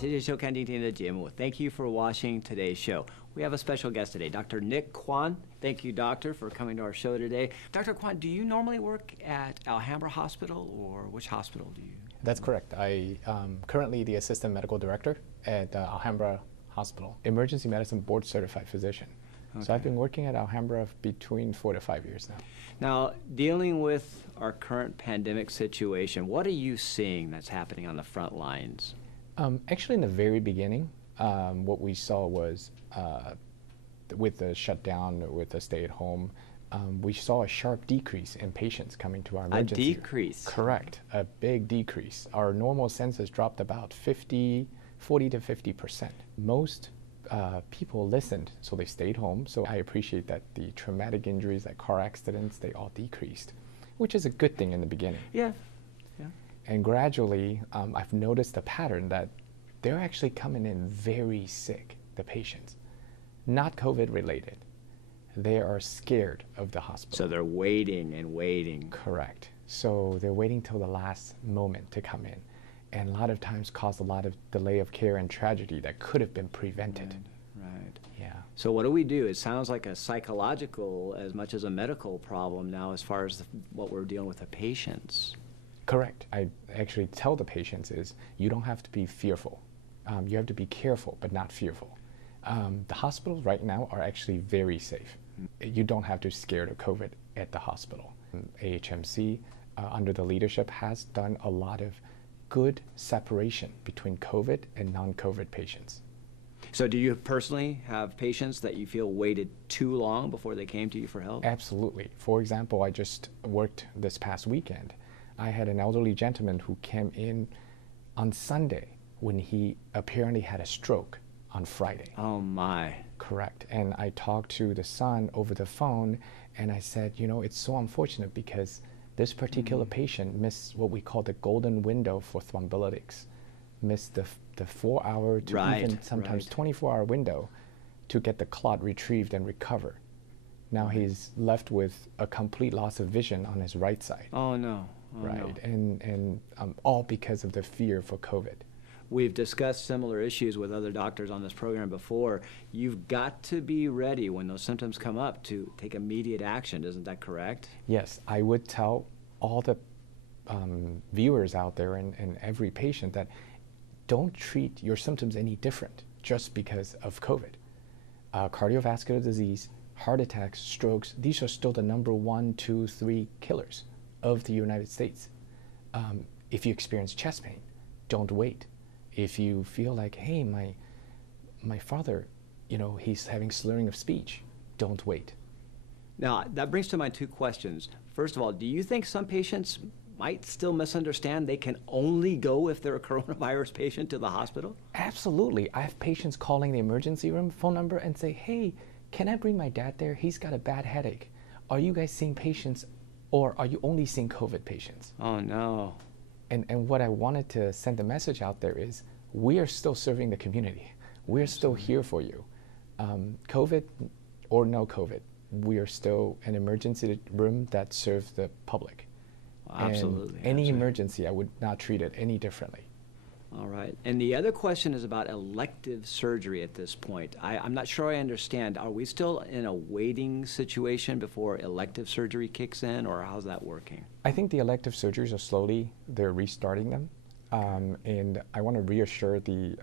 谢谢收看今天的节目. Thank you for watching today's show. We have a special guest today, Dr. Nick Kwan. Thank you, doctor, for coming to our show today. Dr. Kwan, do you normally work at Alhambra Hospital, or which hospital do you? That's correct. I am currently the assistant medical director at Alhambra Hospital, emergency medicine board certified physician. Okay. So I've been working at Alhambra between 4 to 5 years now. Now, dealing with our current pandemic situation, what are you seeing that's happening on the front lines? Actually, in the very beginning, what we saw was with the shutdown, with the stay-at-home, we saw a sharp decrease in patients coming to our emergency. A decrease? Correct, a big decrease. Our normal census dropped about 40 to 50%. Most people listened, so they stayed home. So I appreciate that the traumatic injuries, like car accidents, they all decreased, which is a good thing in the beginning. Yeah. And gradually, I've noticed a pattern that they're actually coming in very sick, the patients, not COVID related. They are scared of the hospital. So they're waiting and waiting. Correct. So they're waiting till the last moment to come in, and a lot of times cause a lot of delay of care and tragedy that could have been prevented. Right. Yeah. So what do we do? It sounds like a psychological as much as a medical problem now as far as what we're dealing with the patients. Correct. I actually tell the patients is you don't have to be fearful. You have to be careful, but not fearful. The hospitals right now are actually very safe. You don't have to be scared of COVID at the hospital. AHMC, under the leadership, has done a lot of good separation between COVID and non-COVID patients. So do you personally have patients that you feel waited too long before they came to you for help? Absolutely. For example, I just worked this past weekend. I had an elderly gentleman who came in on Sunday when he apparently had a stroke on Friday. Oh my. Correct. And I talked to the son over the phone, and I said, you know, it's so unfortunate because this particular patient missed what we call the golden window for thrombolytics, missed the 4 hour to even sometimes 24-hour window to get the clot retrieved and recover. Now he's left with a complete loss of vision on his right side. Oh no. Oh, right, no. and all because of the fear for COVID. We've discussed similar issues with other doctors on this program before. You've got to be ready when those symptoms come up to take immediate action. Isn't that correct? Yes, I would tell all the viewers out there and every patient that don't treat your symptoms any different just because of COVID. Cardiovascular disease, heart attacks, strokes, these are still the number 1, 2, 3 killers of the United States. If you experience chest pain, don't wait. If you feel like, hey, my father, you know, he's having slurring of speech, don't wait. Now, that brings to mind 2 questions. First of all, do you think some patients might still misunderstand they can only go if they're a coronavirus patient to the hospital? Absolutely. I have patients calling the emergency room phone number and say, hey, can I bring my dad there? He's got a bad headache. Are you guys seeing patients, or are you only seeing COVID patients? Oh, no. And what I wanted to send the message out there is we are still serving the community. We're still here for you. COVID or no COVID, we are still an emergency room that serves the public. Absolutely. And any emergency, I would not treat it any differently. All right. And the other question is about elective surgery at this point. I'm not sure I understand. Are we still in a waiting situation before elective surgery kicks in, or how's that working? I think the elective surgeries are slowly, they're restarting them. And I want to reassure the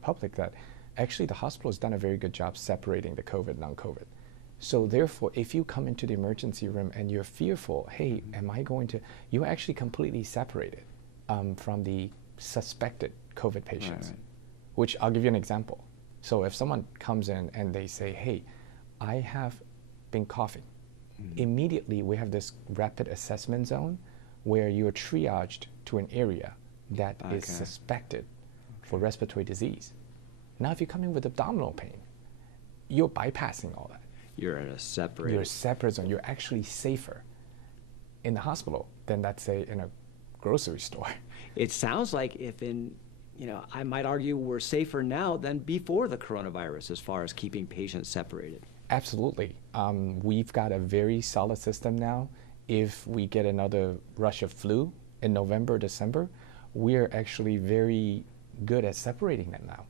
public that actually the hospital has done a very good job separating the COVID, non-COVID. So therefore, if you come into the emergency room and you're fearful, hey, am I going to, you're actually completely separated from the suspected COVID patients, which I'll give you an example. So if someone comes in and they say, hey, I have been coughing, immediately we have this rapid assessment zone where you are triaged to an area that is suspected for respiratory disease. Now, if you come in with abdominal pain, you're bypassing all that. You're in a separate... You're a separate zone. You're actually safer in the hospital than, let's say, in a grocery store. It sounds like if in, you know, I might argue we're safer now than before the coronavirus as far as keeping patients separated. Absolutely. We've got a very solid system now. If we get another rush of flu in November, December, we're actually very good at separating them now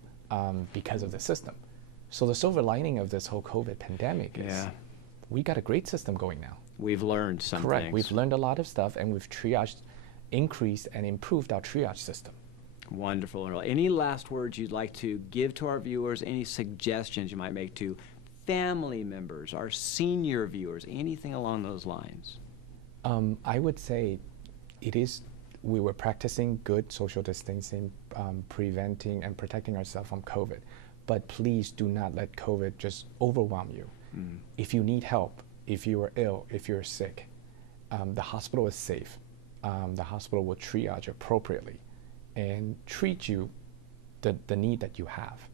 because of the system. So the silver lining of this whole COVID pandemic is we got a great system going now. We've learned some Correct. things. We've learned a lot of stuff, and we've increased and improved our triage system. Wonderful, Earl. Any last words you'd like to give to our viewers? Any suggestions you might make to family members, our senior viewers, anything along those lines? I would say we were practicing good social distancing, preventing and protecting ourselves from COVID. But please do not let COVID just overwhelm you. If you need help, if you are ill, if you're sick, the hospital is safe. The hospital will triage appropriately and treat you the need that you have.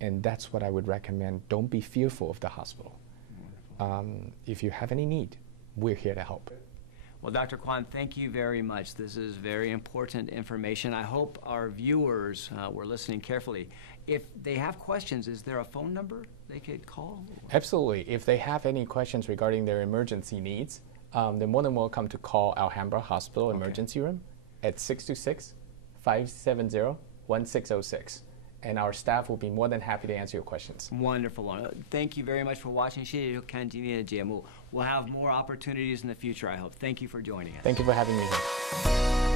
And that's what I would recommend. Don't be fearful of the hospital. If you have any need, we're here to help. Well, Dr. Kwan, thank you very much. This is very important information. I hope our viewers were listening carefully. If they have questions, is there a phone number they could call? Absolutely. If they have any questions regarding their emergency needs, they're more than welcome to call Alhambra Hospital Emergency Room at 626-570-1606. And our staff will be more than happy to answer your questions. Wonderful. Thank you very much for watching. 谢谢收看今天的节目. We'll have more opportunities in the future, I hope. Thank you for joining us. Thank you for having me here.